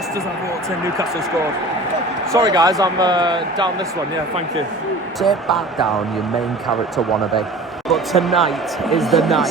just as I walked in, Newcastle scored. Sorry guys, I'm down this one, yeah, thank you. Sit back down, you main character wannabe. But tonight is the night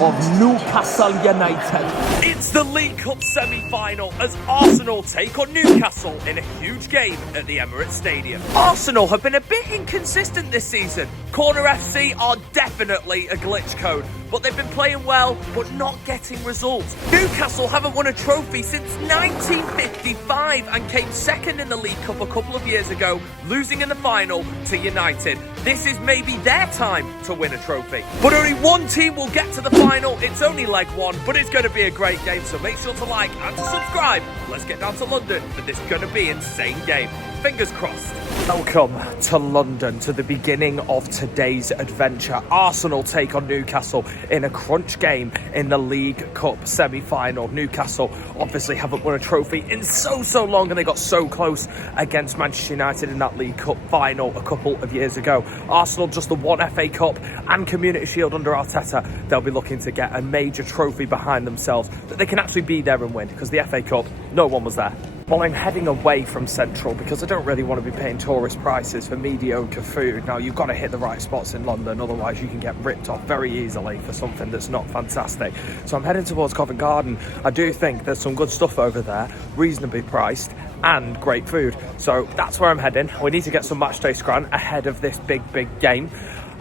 of Newcastle United. It's the League Cup semi-final as Arsenal take on Newcastle in a huge game at the Emirates Stadium. Arsenal have been a bit inconsistent this season. Corner FC are definitely a glitch code, but they've been playing well but not getting results. Newcastle haven't won a trophy since 1955 and came second in the League Cup a couple of years ago, losing in the final to United. This is maybe their time to win a trophy. But only one team will get to the final. It's only leg one, but it's going to be a great game, so make sure to like and to subscribe. Let's get down to London for this going to be insane game. Fingers crossed. Welcome to London, to the beginning of today's adventure. Arsenal take on Newcastle in a crunch game in the League Cup semi-final. Newcastle obviously haven't won a trophy in so long, and they got so close against Manchester United in that League Cup final a couple of years ago. Arsenal just the one FA Cup and Community Shield under Arteta. They'll be looking to get a major trophy behind themselves that they can actually be there and win, because the FA Cup, no one was there. Well, I'm heading away from Central because I don't really want to be paying tourist prices for mediocre food. Now, you've got to hit the right spots in London, otherwise you can get ripped off very easily for something that's not fantastic. So I'm heading towards Covent Garden. I do think there's some good stuff over there, reasonably priced, and great food. So that's where I'm heading. We need to get some matchday scran ahead of this big game.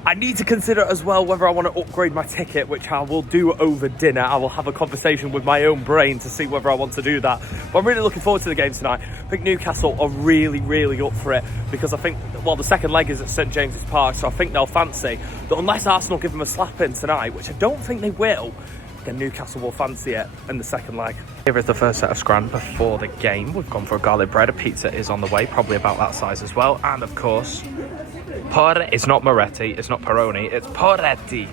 I need to consider as well whether I want to upgrade my ticket, which I will do over dinner. I will have a conversation with my own brain to see whether I want to do that. But I'm really looking forward to the game tonight. I think Newcastle are really up for it, because I think, well, the second leg is at St James's Park, so I think they'll fancy that unless Arsenal give them a slap in tonight, which I don't think they will, then Newcastle will fancy it in the second leg. Here is the first set of scran before the game. We've gone for a garlic bread. A pizza is on the way, probably about that size as well. And of course, it's not Moretti, it's not Peroni, it's Poretti.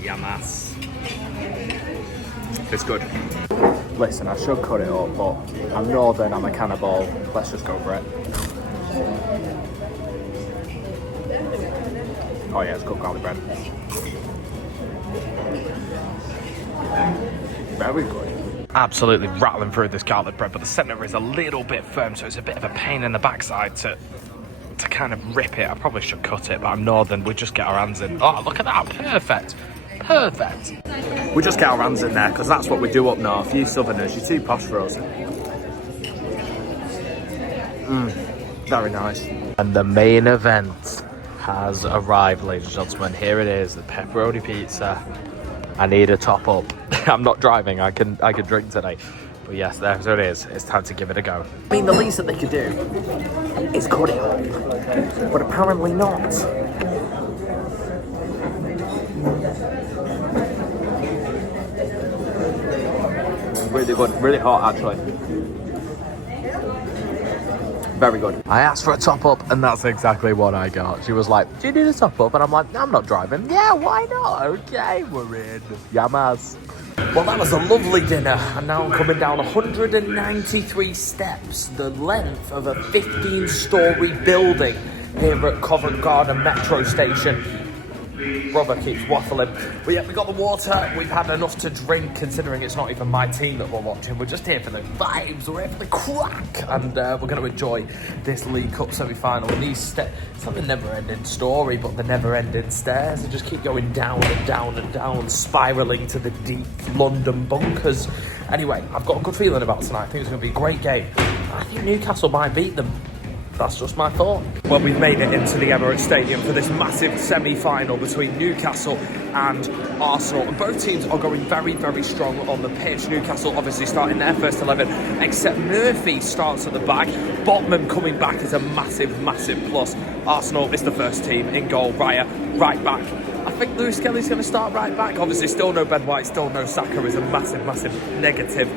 Yamas. It's good. Listen, I should cut it up, but I'm northern, I'm a cannibal. Let's just go for it. Oh yeah, it's good garlic bread. Very good. Absolutely rattling through this garlic bread, but the centre is a little bit firm, so it's a bit of a pain in the backside to kind of rip it. I probably should cut it, but I'm northern. We just get our hands in. Oh, look at that. Perfect. We just get our hands in there, because that's what we do up north. You southerners, you're too posh for us. Very nice. And the main event has arrived, ladies and gentlemen. Here it is, the pepperoni pizza. I need a top up. I'm not driving, I can drink today. But yes, there it is. It's time to give it a go. I mean, the least that they could do is cut it up, but apparently not. Really good, really hot actually. Very good. I asked for a top up, and that's exactly what I got. She was like, do you need a top up? And I'm like, I'm not driving. Yeah, why not? Okay, we're in. Yamas. Well, that was a lovely dinner, and now I'm coming down 193 steps, the length of a 15-storey building here at Covent Garden Metro Station. Brother keeps waffling. But yeah, we got the water, we've had enough to drink, considering it's not even my team that we're watching. We're just here for the vibes, we're here for the crack, and we're going to enjoy this League Cup semi-final. And these steps, it's not a never-ending story, but the never-ending stairs, they just keep going down and down and down, spiralling to the deep London bunkers. Anyway, I've got a good feeling about tonight. I think it's going to be a great game. I think Newcastle might beat them. That's just my thought. Well, we've made it into the Emirates Stadium for this massive semi-final between Newcastle and Arsenal. And both teams are going very strong on the pitch. Newcastle obviously starting their first 11, except Murphy starts at the back. Botman coming back is a massive plus. Arsenal is the first team in goal. Raya, right back. I think Lewis Kelly's going to start right back. Obviously, still no Ben White, still no Saka is a massive negative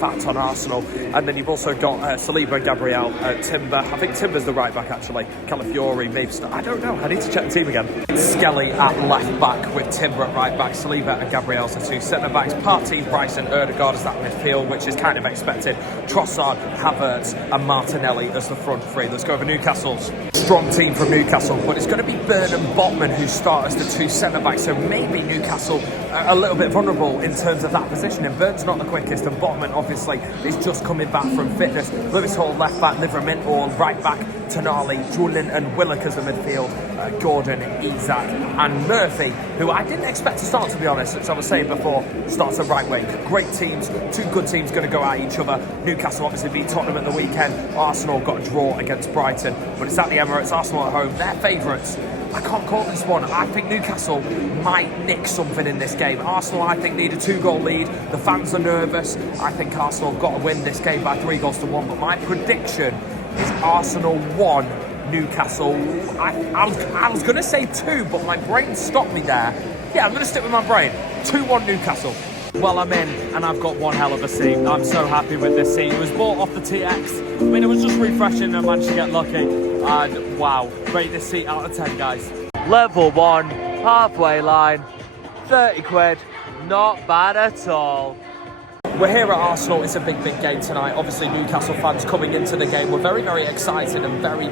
fact on Arsenal. And then you've also got Saliba and Gabriel, Timber. I think Timber's the right back, actually. Calafiori, maybe I don't know. I need to check the team again. Skelly at left back with Timber at right back. Saliba and Gabriel's the two centre backs. Partey, Bryson, Ødegaard as that midfield, which is kind of expected. Trossard, Havertz, and Martinelli as the front three. Let's go over Newcastle's strong team from Newcastle, but it's going to be Burnham Botman who start as the two centre-back, so maybe Newcastle a little bit vulnerable in terms of that positioning. Burton's not the quickest, and Botman obviously is just coming back from fitness. Lewis Hall left back, Livramento right back, Tonali, Julian and Willock as a midfield, Gordon, Isak and Murphy, who I didn't expect to start, to be honest, as I was saying before, starts at right wing. Great teams, two good teams going to go at each other. Newcastle obviously beat Tottenham at the weekend. Arsenal got a draw against Brighton, but it's at the Emirates. Arsenal at home, they're favourites. I can't call this one. I think Newcastle might nick something in this game. Arsenal, I think, need a 2-goal lead. The fans are nervous. I think Arsenal have got to win this game by 3-1. But my prediction is Arsenal 1, Newcastle. I was going to say 2, but my brain stopped me there. Yeah, I'm going to stick with my brain. 2-1 Newcastle. Well, I'm in, and I've got one hell of a seat. I'm so happy with this seat. It was bought off the TX. I mean, it was just refreshing and I managed to get lucky. And wow, rate this seat out of 10, guys. Level 1, halfway line, 30 quid, not bad at all. We're here at Arsenal. It's a big game tonight. Obviously, Newcastle fans coming into the game. We're very excited and very,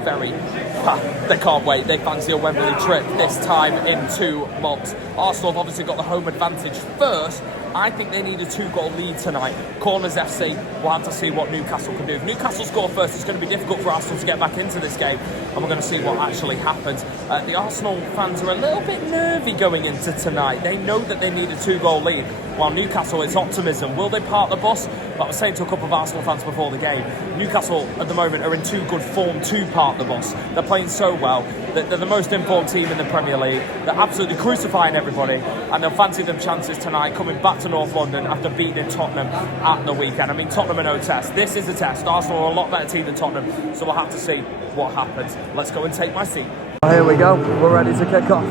they can't wait. They fancy a Wembley trip this time in 2 months. Arsenal have obviously got the home advantage first. I think they need a 2-goal lead tonight. Corners FC, we'll have to see what Newcastle can do. If Newcastle score first, it's going to be difficult for Arsenal to get back into this game, and we're going to see what actually happens. The Arsenal fans are a little bit nervy going into tonight. They know that they need a 2-goal lead, while Newcastle, it's optimism. Will they park the bus? Like I was saying to a couple of Arsenal fans before the game, Newcastle at the moment are in too good form to park the bus. They're playing so well. They're the most informed team in the Premier League. They're absolutely crucifying everybody, and they'll fancy them chances tonight coming back to North London after beating Tottenham at the weekend. I mean, Tottenham are no test. This is a test. Arsenal are a lot better team than Tottenham, so we'll have to see what happens. Let's go and take my seat. Here we go, we're ready to kick off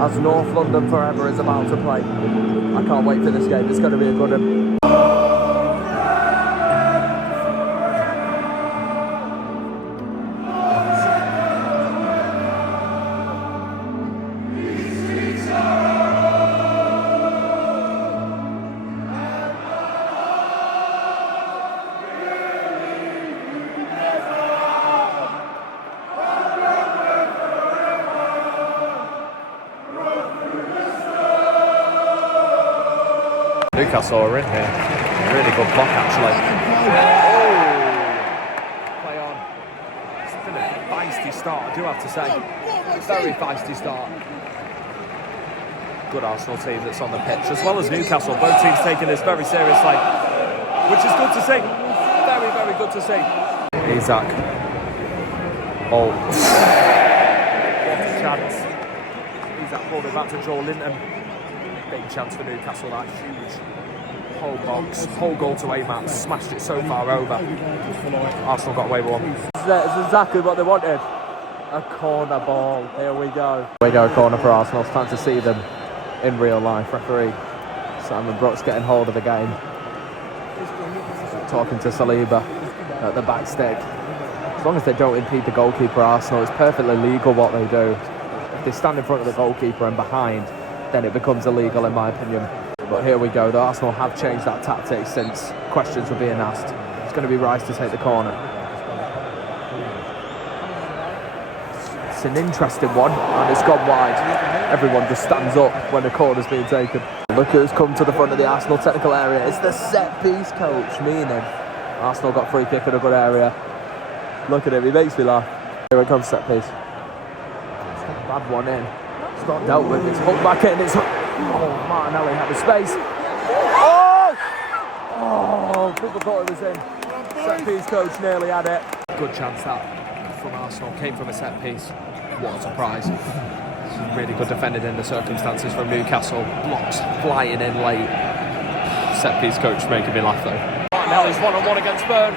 as North London Forever is about to play. I can't wait for this game, it's going to be a good one. Newcastle are in here. Really good block, actually. Oh! Play on. It's been a feisty start, I do have to say. Very feisty start. Good Arsenal team that's on the pitch, as well as Newcastle. Both teams taking this very seriously, which is good to see. Very good to see. Isak. Oh. What a chance. Isak pulled it back to Joe Linton. Big chance for Newcastle, that huge whole box, whole goal to Emirates, smashed it so far over. Arsenal got away with one. It's exactly what they wanted. A corner ball, here we go. Here we go, corner for Arsenal, it's time to see them in real life. Referee Simon Brooks getting hold of the game. Talking to Saliba at the back stick. As long as they don't impede the goalkeeper, Arsenal, it's perfectly legal what they do. If they stand in front of the goalkeeper and behind, then it becomes illegal in my opinion. But here we go, the Arsenal have changed that tactic since questions were being asked. It's going to be Rice to take the corner. It's an interesting one, and it's gone wide. Everyone just stands up when the corner's being taken. Look who's come to the front of the Arsenal technical area. It's the set piece coach, meaning Arsenal got free kick in a good area. Look at him, he makes me laugh. Here it comes, set piece. It's a bad one in. It's not dealt with, it's hooked back in, it's... Oh, Martinelli had the space. Oh, people thought it was in. Set piece coach nearly had it. Good chance that from Arsenal, came from a set piece. What a surprise. Really good defended in the circumstances from Newcastle. Blocks flying in late. Set piece coach making me laugh though. Martinelli's one-on-one against Burn.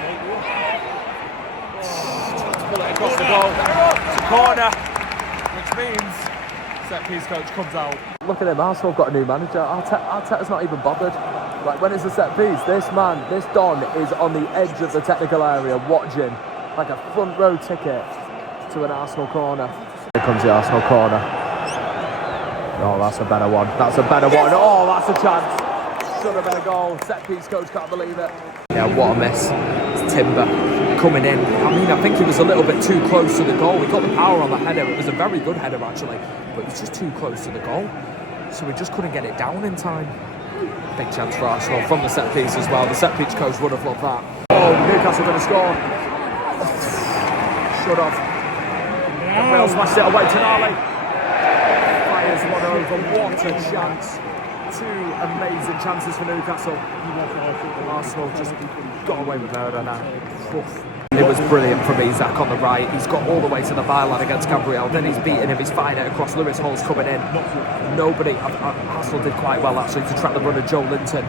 Trying to pull it across the goal. Corner, which means set piece coach comes out. Look at him, Arsenal have got a new manager. Arteta's not even bothered. Like, when it's a set piece, this man, this Don, is on the edge of the technical area watching like a front row ticket to an Arsenal corner. Here comes the Arsenal corner. Oh, that's a better one. That's a better one. Oh, that's a chance. Should have been a goal. Set piece coach can't believe it. Yeah, what a miss. It's Timber. coming in. I mean, I think he was a little bit too close to the goal. He got the power on the header. It was a very good header, actually, but he was just too close to the goal. So we just couldn't get it down in time. Big chance for Arsenal from the set piece as well. The set piece coach would have loved that. Oh, Newcastle going to score. Shut off. Gabriel smashed it away. Tonali fires one over. What a chance. Two amazing chances for Newcastle. Arsenal just got away with murder now. It was brilliant from Isak on the right. He's got all the way to the byline against Gabriel. Then he's beating him. He's firing it across. Lewis Hall's coming in. Nobody. Arsenal did quite well actually to track the run of Joe Linton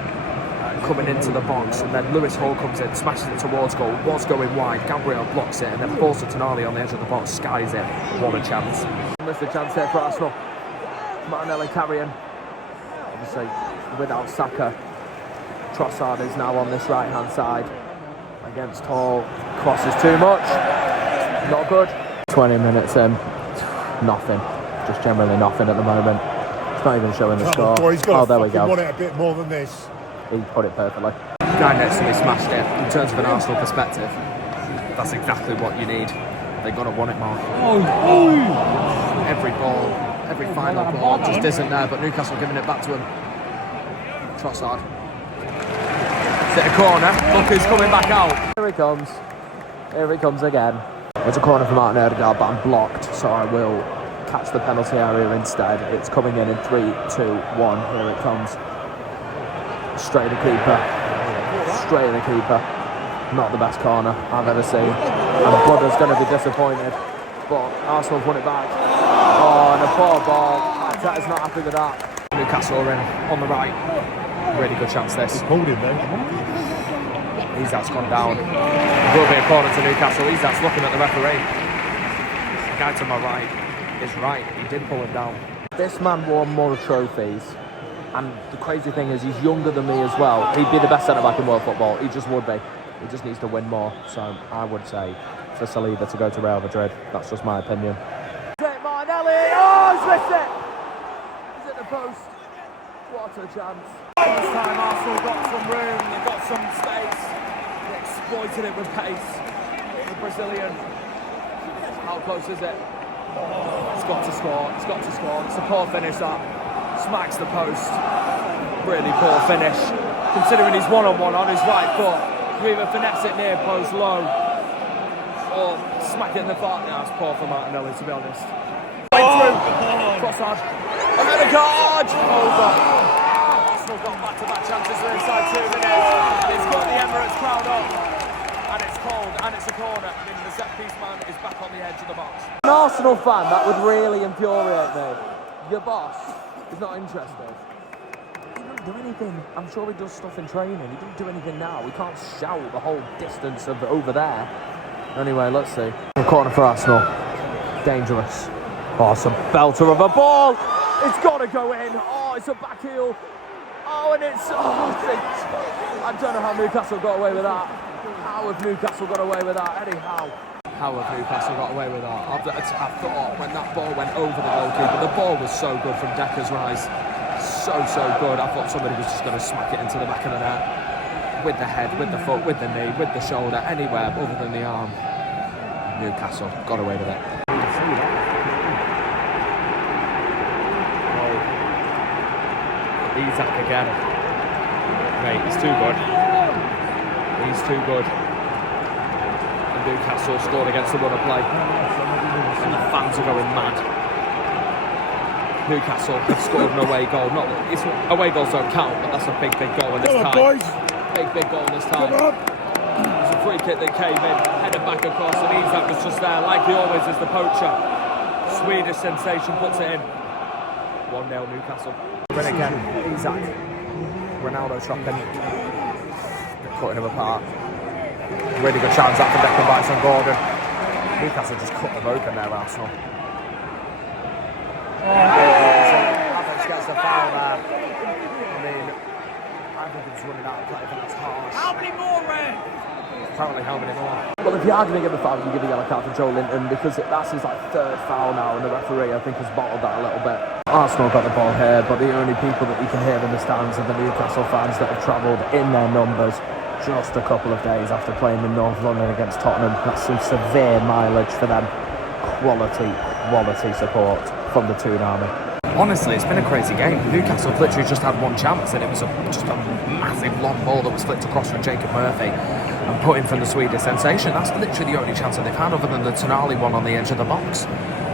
coming into the box. And then Lewis Hall comes in, smashes it towards goal. Was going wide. Gabriel blocks it, and then balls to Tonali on the edge of the box. Skies it. What a chance! Missed a chance here for Arsenal. Martinelli carrying. Obviously, without Saka, Trossard is now on this right-hand side against Hall. Crosses too much. Not good. 20 minutes in. Nothing. Just generally nothing at the moment. It's not even showing the score. Oh, there we go. Want it a bit more than this. He put it perfectly. The guy next to me smashed it. In terms of an Arsenal perspective, that's exactly what you need. They've got to want it more. Every ball, every final ball just isn't there, but Newcastle giving it back to him. Trossard. Is it a corner? Look who's coming back out. Here he comes. Here he comes again. It's a corner from Martin Odegaard, but I'm blocked, so I will catch the penalty area instead. It's coming in 3, 2, 1. Here it comes. Straight the keeper. Straight the keeper. Not the best corner I've ever seen. And Budda's going to be disappointed. But Arsenal's won it back. Oh, and a poor ball. That is not happy with that. Newcastle are in on the right. Really good chance this. Pulled him there. Isak's gone down. It will be a corner to Newcastle. Isak's looking at the referee. The guy to my right is right. He did pull him down. This man won more trophies. And the crazy thing is he's younger than me as well. He'd be the best centre-back in world football. He just would be. He just needs to win more. So I would say for Saliba to go to Real Madrid. That's just my opinion. Martinelli! Oh, he's missed it! He's at the post. What a chance. This time Arsenal got some room. They got some space. They exploited it with pace. The Brazilian. How close is it? It's got to score. It's got to score. It's a poor finish that. Smacks the post. Really poor finish. Considering he's one-on-one on his right foot. You either finesse it near post low or smack it in the far. No, it's poor for Martinelli, to be honest. Trossard. And then a card! Over. Arsenal got back-to-back chances for inside 2 minutes. It's got the Emirates crowd up. And it's cold, and it's a corner. And the set-piece man is back on the edge of the box. An Arsenal fan, that would really infuriate me. Your boss is not interested. He doesn't do anything. I'm sure he does stuff in training. He doesn't do anything now. He can't shout the whole distance of over there. Anyway, let's see. A corner for Arsenal. Dangerous. Oh, it's a belter of a ball. It's got to go in. Oh, it's a back heel. Oh, and it's... Oh, I don't know how Newcastle got away with that. How have Newcastle got away with that? Eddie, how? How have Newcastle got away with that? I thought when that ball went over the goalkeeper, the ball was so good from Decker's rise. So good. I thought somebody was just going to smack it into the back of the net. With the head, with the foot, with the knee, with the shoulder, anywhere other than the arm. Newcastle got away with it. Isak again. Mate, he's too good. He's too good. And Newcastle scored against the run of play. And the fans are going mad. Newcastle have scored an away goal. Away goals don't count, but that's a big goal in this time. Big goal this time. It's a free kick that came in, headed back across, and Isak was just there, like he always is, the poacher. Swedish sensation puts it in. 1-0 Newcastle. Win again, Isak. Ronaldo chopping. They're cutting him apart. Really good chance that from Declan Rice and Gordon. Newcastle just cut them open there, Arsenal. Havertz gets a foul there. I mean, I think he's running out of play. I think that's harsh. How many more, Red? Apparently, how many more? Well, if you are going to give a foul, you give a yellow card for Joe Linton because that's his third foul now, and the referee, I think, has bottled that a little bit. Arsenal got the ball here, but the only people that you can hear in the stands are the Newcastle fans that have travelled in their numbers just a couple of days after playing in North London against Tottenham. That's some severe mileage for them. Quality support from the Toon Army. Honestly, it's been a crazy game. Newcastle literally just had one chance, and it was just a massive long ball that was flicked across from Jacob Murphy and put in from the Swedish sensation. That's literally the only chance that they've had, other than the Tonali one on the edge of the box.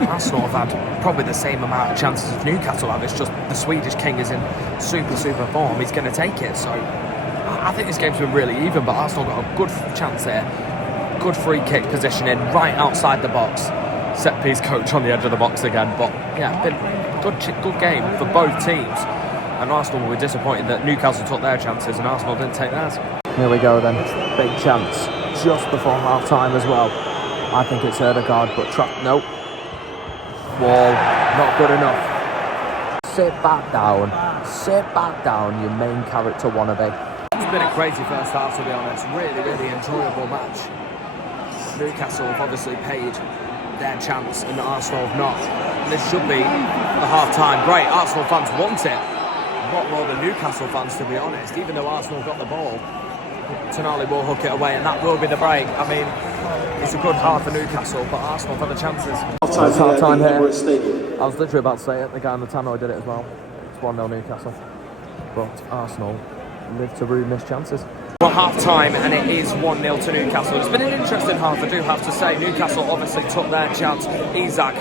Arsenal have had probably the same amount of chances as Newcastle have. It's just the Swedish king is in super form. He's going to take it. So I think this game's been really even, but Arsenal got a good chance here. Good free kick positioning right outside the box. Set piece coach on the edge of the box again. But yeah, been good game for both teams. And Arsenal were disappointed that Newcastle took their chances and Arsenal didn't take theirs. Here we go then. Big chance just before half time as well. I think it's Ødegaard, but nope. Wall, not good enough. Sit back down, you main character wannabe. It's been a crazy first half, to be honest. Really enjoyable match. Newcastle have obviously paid their chance and Arsenal have not. This should be the half-time break. Arsenal fans want it. A lot more than Newcastle fans, to be honest. Even though Arsenal got the ball, Tonali will hook it away and that will be the break. I mean, it's a good half for Newcastle, but Arsenal for the chances. It's half-time here. I was literally about to say it. The guy in the tannoy did it as well. It's 1-0 Newcastle. But Arsenal live to ruin missed chances. Well, half-time and it is 1-0 to Newcastle. It's been an interesting half, I do have to say. Newcastle obviously took their chance. Isak,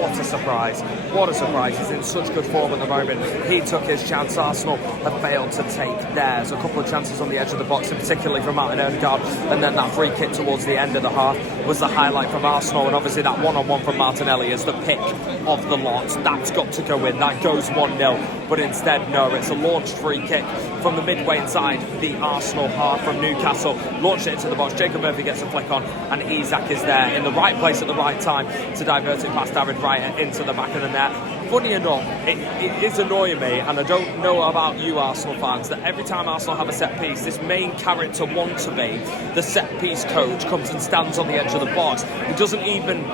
what a surprise. What a surprise. He's in such good form at the moment. He took his chance. Arsenal have failed to take theirs. A couple of chances on the edge of the box, and particularly from Martin Ødegaard. And then that free kick towards the end of the half was the highlight from Arsenal. And obviously that one-on-one from Martinelli is the pick of the lot. That's got to go in. That goes 1-0. But instead, no, it's a launched free kick from the midway inside the Arsenal half from Newcastle. Launched it into the box. Jacob Murphy gets a flick on, and Isak is there in the right place at the right time to divert it past David Raya into the back of the net. Funny enough, it is annoying me, and I don't know about you Arsenal fans, that every time Arsenal have a set piece, this main character want to be the set piece coach comes and stands on the edge of the box. He doesn't even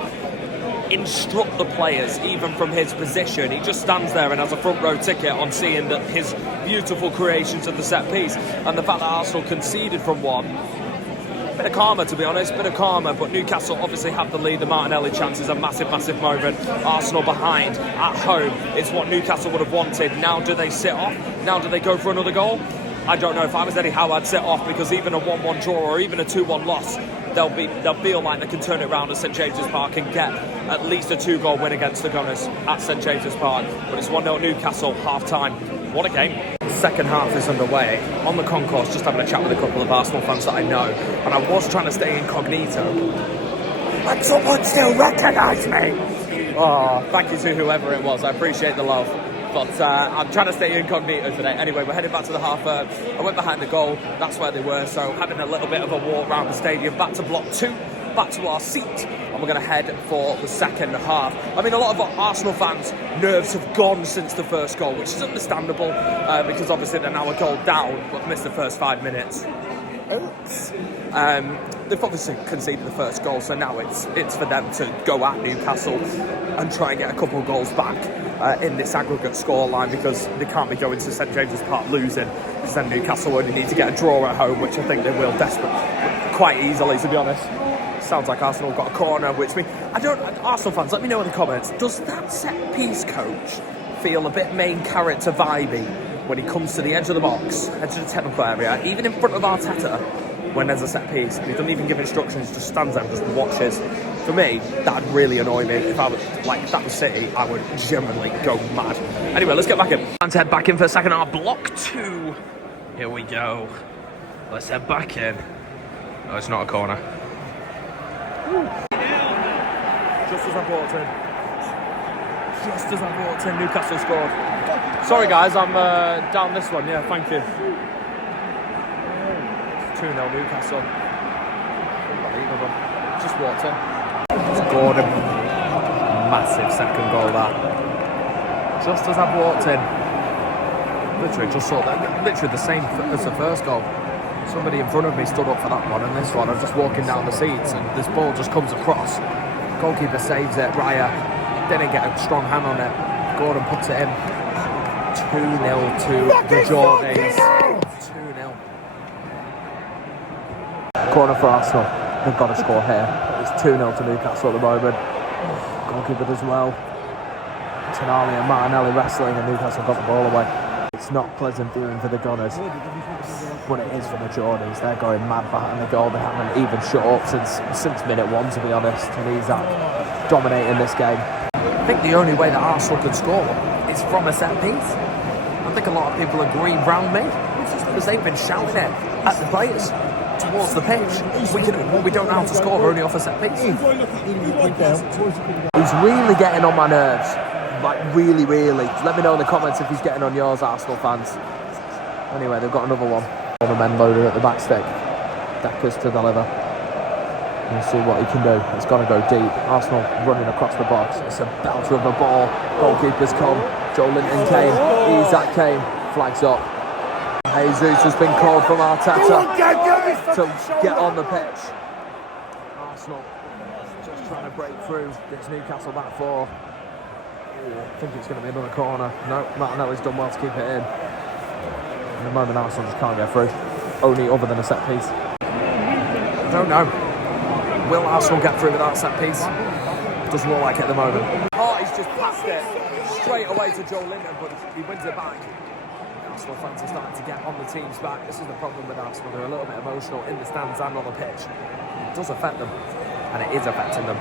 instruct the players, even from his position. He just stands there and has a front row ticket on seeing that his beautiful creations of the set piece. And the fact that Arsenal conceded from one, bit of karma, to be honest, bit of karma. But Newcastle obviously have the lead. The Martinelli chance is a massive moment. Arsenal behind at home. It's what Newcastle would have wanted. Now do they sit off? Now do they go for another goal? I don't know. If I was Eddie Howe, I'd sit off, because even a 1-1 draw or even a 2-1 loss, they'll feel like they can turn it around at St James's Park and get at least a 2-goal win against the Gunners at St James's Park. But it's 1-0 Newcastle, half-time. What a game. Second half is underway. On the concourse, just having a chat with a couple of Arsenal fans that I know, and I was trying to stay incognito, but someone still recognised me. Oh, thank you to whoever it was. I appreciate the love. But I'm trying to stay incognito today. Anyway, we're heading back to the half. I went behind the goal. That's where they were. So having a little bit of a walk around the stadium, back to block 2, back to our seat. And we're going to head for the second half. I mean, a lot of Arsenal fans' nerves have gone since the first goal, which is understandable because obviously they're now a goal down, but missed the first 5 minutes. They've obviously conceded the first goal, so now it's for them to go at Newcastle and try and get a couple of goals back in this aggregate scoreline, because they can't be going to St James's Park losing, because then Newcastle only need to get a draw at home, which I think they will quite easily, to be honest. Sounds like Arsenal got a corner, which means Arsenal fans, let me know in the comments, does that set piece coach feel a bit main character vibey when he comes to the edge of the box, edge of the technical area, even in front of Arteta, when there's a set piece, and he doesn't even give instructions, just stands there and just watches? For me, that'd really annoy me. If I was, if that was City, I would genuinely go mad. Anyway, let's get back in. Let's head back in for the second half. Block 2. Here we go. Let's head back in. Oh, it's not a corner. Just as I walked in, Newcastle scored. Sorry guys, I'm down this one, yeah, thank you. 2-0 Newcastle. Unbelievable. Just walked in. Scored a massive second goal there. Just as I've walked in. Literally just saw that. Literally the same as the first goal. Somebody in front of me stood up for that one, and this one, I'm just walking down the seats and this ball just comes across. Goalkeeper saves it, Raya didn't get a strong hand on it. Gordon puts it in. 2-0 to the Geordies. 2-0. corner for Arsenal. They've got to score here. It's 2-0 to Newcastle at the moment. Goalkeeper does well. Tonali and Martinelli wrestling, and Newcastle got the ball away. It's not pleasant viewing for the Gunners, but it is for the Geordies. They're going mad behind the goal. They haven't even shut up since minute 1, to be honest. And Isak dominating this game. I think the only way that Arsenal could score is from a set piece. I think a lot of people agree round me, because they've been shouting it at the players towards the pitch. We don't know how to score, we're only off a set piece. He's really getting on my nerves. Like, really. Let me know in the comments if he's getting on yours, Arsenal fans. Anyway, they've got another one. All the men loaded at the back stick. Deckers to deliver. We'll see what he can do. It's got to go deep. Arsenal running across the box. It's a belter of a ball. Goalkeeper's come. Joe Linton came. Isak came. Flags up. Jesus has been called from Arteta to get on the pitch. Arsenal just trying to break through this Newcastle back four. I think it's going to be another corner. No, Martinelli's done well to keep it in. At the moment, Arsenal just can't get through. Only other than a set piece. I don't know. Will Arsenal get through without set piece? Doesn't look like it at the moment. He's just passed it straight away to Joe Linton, but he wins it back. Arsenal fans are starting to get on the team's back. This is the problem with Arsenal. They're a little bit emotional in the stands and on the pitch. It does affect them, and it is affecting them.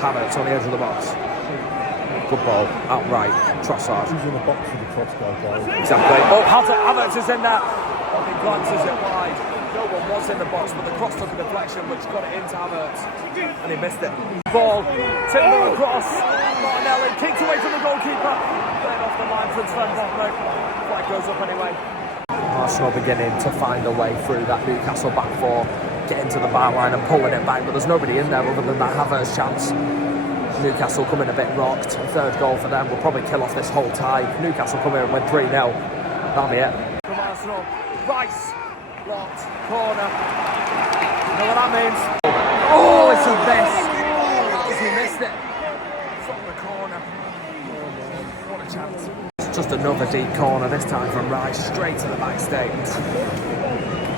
Havertz on the edge of the box. Good ball, outright. Trossard. He's in the box with the crossbar goal. Exactly. Oh, Havertz is in there. He glances it wide. No one was in the box, but the cross took a deflection, which got it into Havertz, and he missed it. Ball, Timber across. Martinelli kicked away from the goalkeeper. Played off the line for Sven Botman. Flag goes up anyway. Arsenal beginning to find a way through that Newcastle back four, getting to the byline and pulling it back, but there's nobody in there other than that Havertz chance. Newcastle coming a bit rocked. Third goal for them will probably kill off this whole tie. Newcastle come in and win 3-0. That'll be it. From Arsenal, Rice, blocked, corner. You know what that means? Oh, it's a miss. He missed it. From the corner. What a chance. It's just another deep corner, this time from Rice, straight to the back stakes.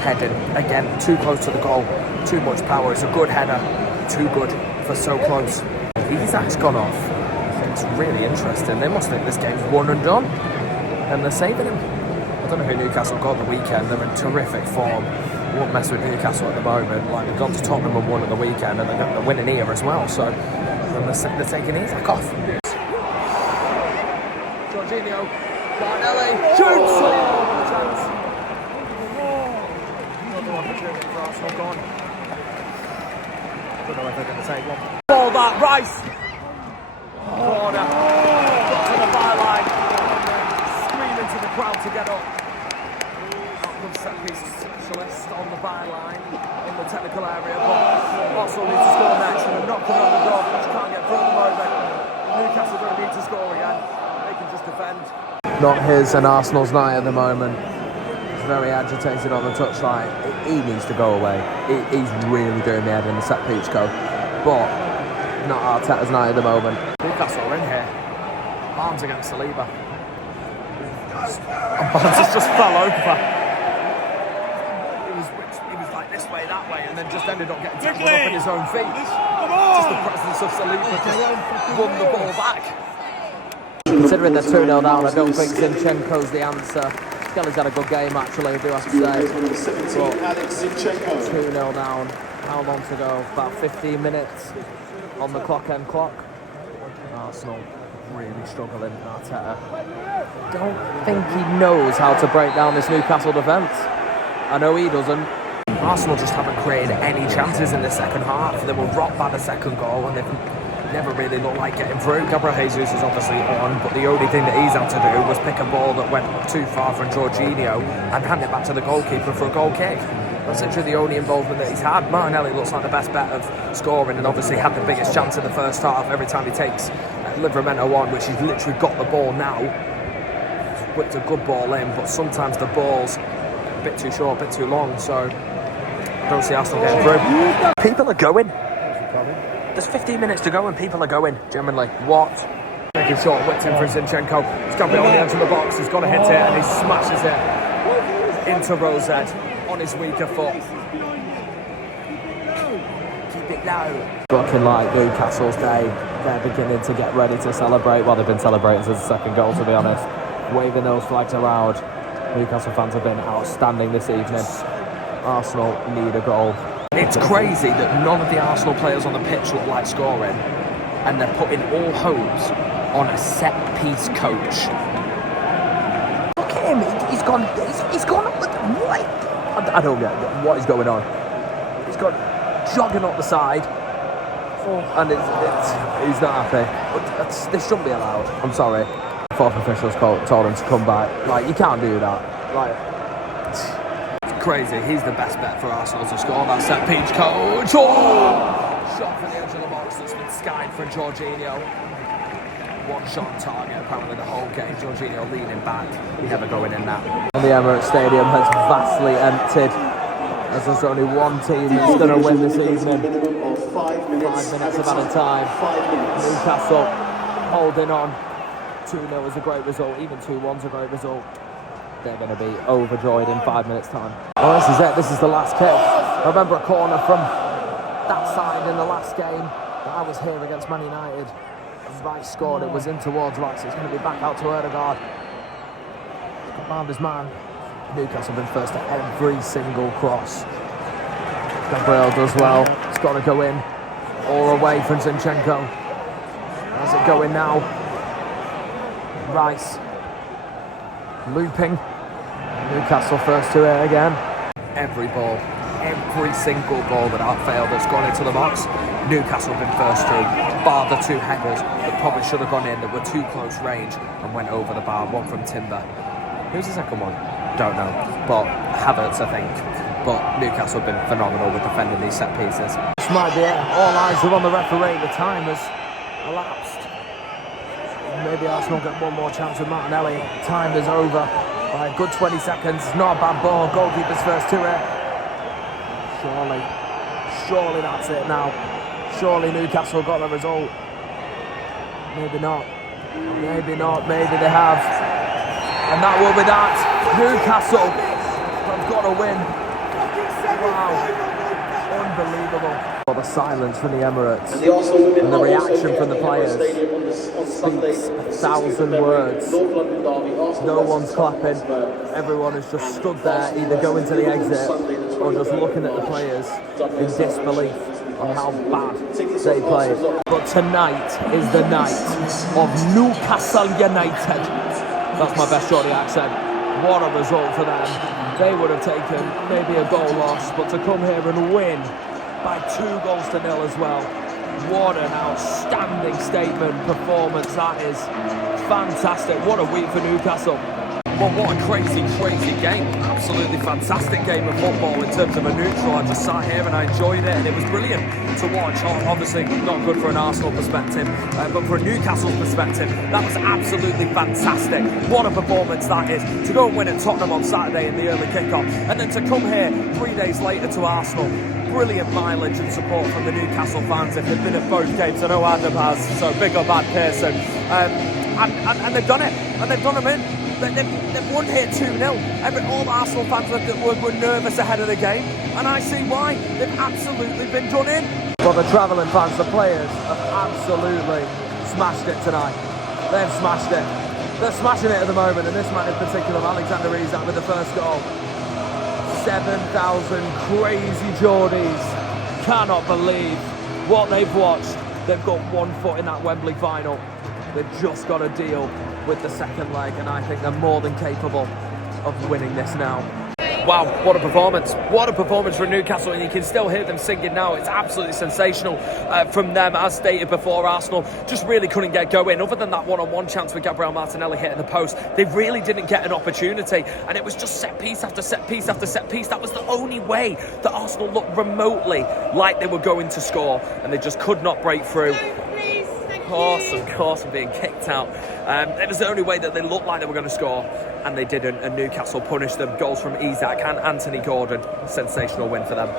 Heading, again, too close to the goal. Too much power. It's a good header. Too good for so close. Isak's gone off. It's really interesting. They must think this game's one and done, and they're saving him. I don't know who Newcastle got the weekend. They're in terrific form. Won't mess with Newcastle at the moment. Like, they've gone to Tottenham and won at the weekend, and they're winning here as well. So they're taking Isak off. Jorginho, Martinelli shoots. Oh, what a chance! Another opportunity for Arsenal gone. I don't know if they're going to take one. Ball that, Rice! Corner. Got to the byline. Screaming to the crowd to get up. Good set piece specialist on the byline in the technical area, but Arsenal need to score next, and they're knocking on the door, which can't get through at the moment. Newcastle don't need to score again. They can just defend. Not his and Arsenal's night at the moment. He's very agitated on the touchline. He needs to go away. He's really doing the head in the set piece go. But not Arteta's night at the moment. Newcastle are in here. Arms against Saliba. And Barnes just fell over. He was like this way, that way, and then just ended up getting tackled up in his own feet. Just the presence of Saliba just won the ball back. Considering they're 2-0 down, I don't think Zinchenko's the answer. Kelly's had a good game, actually, I do have to say. But 2-0 down. How long to go? About 15 minutes on the end clock. Arsenal really struggling. Arteta don't think he knows how to break down this Newcastle defence. I know he doesn't. Arsenal just haven't created any chances in the second half. They were rocked by the second goal, and they've never really looked like getting through. Gabriel Jesus is obviously on, but the only thing that he's had to do was pick a ball that went too far from Jorginho and hand it back to the goalkeeper for a goal kick. That's literally the only involvement that he's had. Martinelli looks like the best bet of scoring, and obviously had the biggest chance in the first half every time he takes Livramento on, which he's literally got the ball now. He's whipped a good ball in, but sometimes the ball's a bit too short, a bit too long, so I don't see Arsenal getting through. People are going. There's 15 minutes to go and people are going. Genuinely, what? Making short, whipped in for Zinchenko. He's got to be on the edge of the box. He's got to hit it, and he smashes it into Rosette on his weaker foot. No. Looking like Newcastle's day. They're beginning to get ready to celebrate. Well, they've been celebrating since the second goal, to be honest. Waving those flags around. Newcastle fans have been outstanding this evening. Arsenal need a goal. It's crazy that none of the Arsenal players on the pitch look like scoring, and they're putting all hopes on a set-piece coach. Look at him, he's gone up with what? I don't get what is going on. He's gone jogging up the side, and he's not happy. This shouldn't be allowed. I'm sorry. Fourth officials told him to come back. Like, you can't do that. Like, it's crazy. He's the best bet for Arsenal to score. That set-piece coach. Oh! Shot from the edge of the box that's been skied for Jorginho. One shot on target, apparently the whole game. Jorginho leaning back, never going in that. And the Emirates Stadium has vastly emptied, as there's only one team that's going to win this evening. 5 minutes of added time. Newcastle holding on. 2-0 is a great result, even 2-1's a great result. They're going to be overjoyed in 5 minutes' time. Oh, this is it, this is the last kick. I remember a corner from that side in the last game that I was here against Man United. Rice scored, it was in towards Rice, it's going to be back out to Erdegaard. He's got round his man. Newcastle have been first to every single cross. Gabriel does well, it's got to go in. All away from Zinchenko. How's it going now? Rice. Looping. Newcastle first to it again. Every ball, every single ball without fail that's gone into the box, Newcastle have been first to, bar the two headers that probably should have gone in, that were too close range and went over the bar. One from Timber. Who's the second one? Don't know, but Havertz, I think. But Newcastle have been phenomenal with defending these set pieces. This might be it. All eyes are on the referee. The time has elapsed. Maybe Arsenal get one more chance with Martinelli. Time is over by a good 20 seconds. Not a bad ball. Goalkeeper's first to it. Surely that's it now. Surely Newcastle got the result. Maybe not. Maybe not. Maybe they have. And that will be that. Newcastle have got to win. Wow. Unbelievable. For the silence from the Emirates and the reaction from the players speaks 1,000 words. No one's clapping. Everyone is just stood there, either going to the exit or just looking at the players in disbelief on how bad they played. But tonight is the night of Newcastle United. That's my best Geordie accent. What a result for them. They would have taken maybe a goal loss, but to come here and win by 2-0 as well. What an outstanding statement performance that is. Fantastic. What a week for Newcastle. Well, what a crazy game. Absolutely fantastic game of football in terms of a neutral. I just sat here and I enjoyed it, and it was brilliant to watch. Obviously not good for an Arsenal perspective, but for a Newcastle perspective, that was absolutely fantastic. What a performance that is. To go and win at Tottenham on Saturday in the early kickoff, and then to come here 3 days later to Arsenal. Brilliant mileage and support from the Newcastle fans. If they've been at both games, I know Adam has, so big up Ad Pearson. And they've done it, and they've done them in. They've won here 2-0. All the Arsenal fans were nervous ahead of the game, and I see why. They've absolutely been done in. Well, the travelling fans, the players, have absolutely smashed it tonight. They've smashed it. They're smashing it at the moment, and this man in particular, Alexander Isak, with the first goal. 7,000 crazy Geordies cannot believe what they've watched. They've got one foot in that Wembley Final. They've just got to deal with the second leg, and I think they're more than capable of winning this now. Wow, what a performance. What a performance from Newcastle, and you can still hear them singing now. It's absolutely sensational from them. As stated before, Arsenal just really couldn't get going. Other than that one-on-one chance with Gabriel Martinelli hitting the post, they really didn't get an opportunity, and it was just set piece after set piece after set piece. That was the only way that Arsenal looked remotely like they were going to score, and they just could not break through. Of course, being kicked out. It was the only way that they looked like they were going to score, and they didn't, and Newcastle punished them. Goals from Isak and Anthony Gordon. Sensational win for them.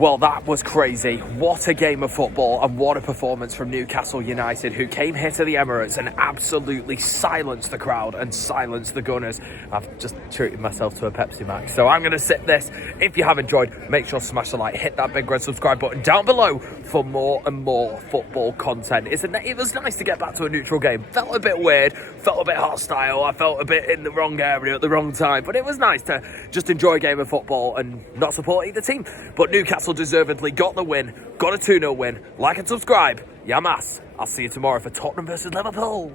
Well, that was crazy. What a game of football and what a performance from Newcastle United, who came here to the Emirates and absolutely silenced the crowd and silenced the Gunners. I've just treated myself to a Pepsi Max, so I'm going to sip this. If you have enjoyed, make sure to smash the like, hit that big red subscribe button down below for more and more football content. It was nice to get back to a neutral game. Felt a bit weird, felt a bit hostile, I felt a bit in the wrong area at the wrong time, but it was nice to just enjoy a game of football and not support either team. But Newcastle deservedly got the win, got a 2-0 win. Like and subscribe. Yamas. I'll see you tomorrow for Tottenham versus Liverpool.